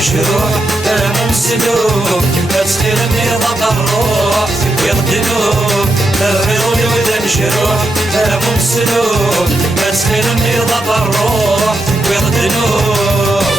مشروع ممسلوك تسخيرني ضغط الروح ويضدنوك الرضا وذا مشروع ممسلوك تسخيرني ضغط الروح ويضدنوك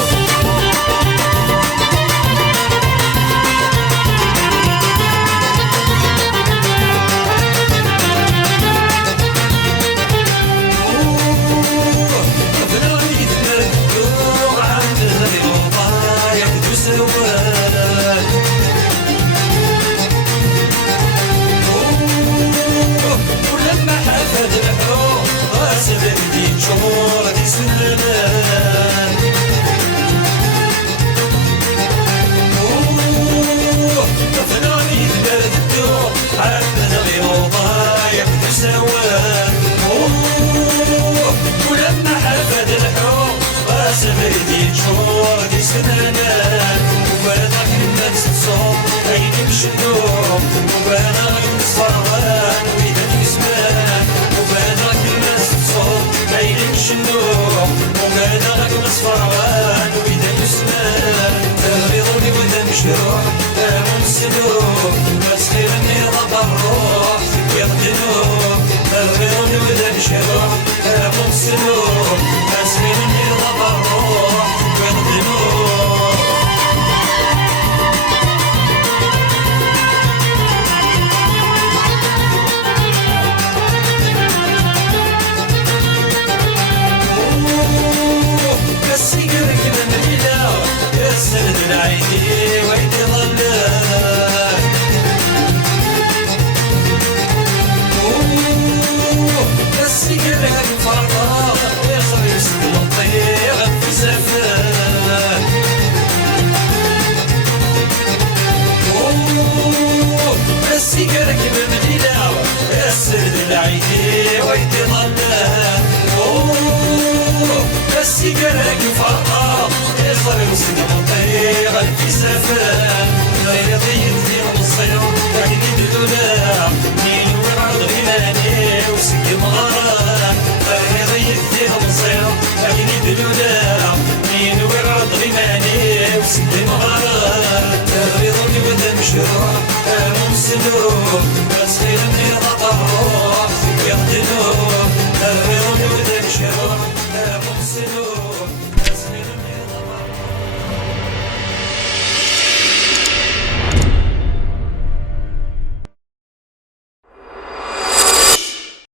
شهور دي سلمان طفلوني يتبرد الدور عبنا غيوضايا بتسوان ولما حفد الحوم قاسم يدين شهور دي سلمان وبانا كنا نتصوم عيني بشنوم وبانا نصفران ويدا نسمان وبانا كنا نتصوم عيني بشنوم وبانا نصفران ويدا نسمان الرضا وذا مشروع ممسلوك مسخيرني ضب الروح ويضدنوك الرضا وذا مشروع ممسلوك مسخيرني ضب الروح ويضدنوك السيرك من الليلة يسند العيني ويدي ظلك السيرك فرقا يصر يسند الطير في زفاك السيرك من الليلة يسند العيني ويدي ظلك السيجارة فرقا يصير مسلم طريق في سفر رياضي في الصيام لكن يدلونا مين ويرعد غيماني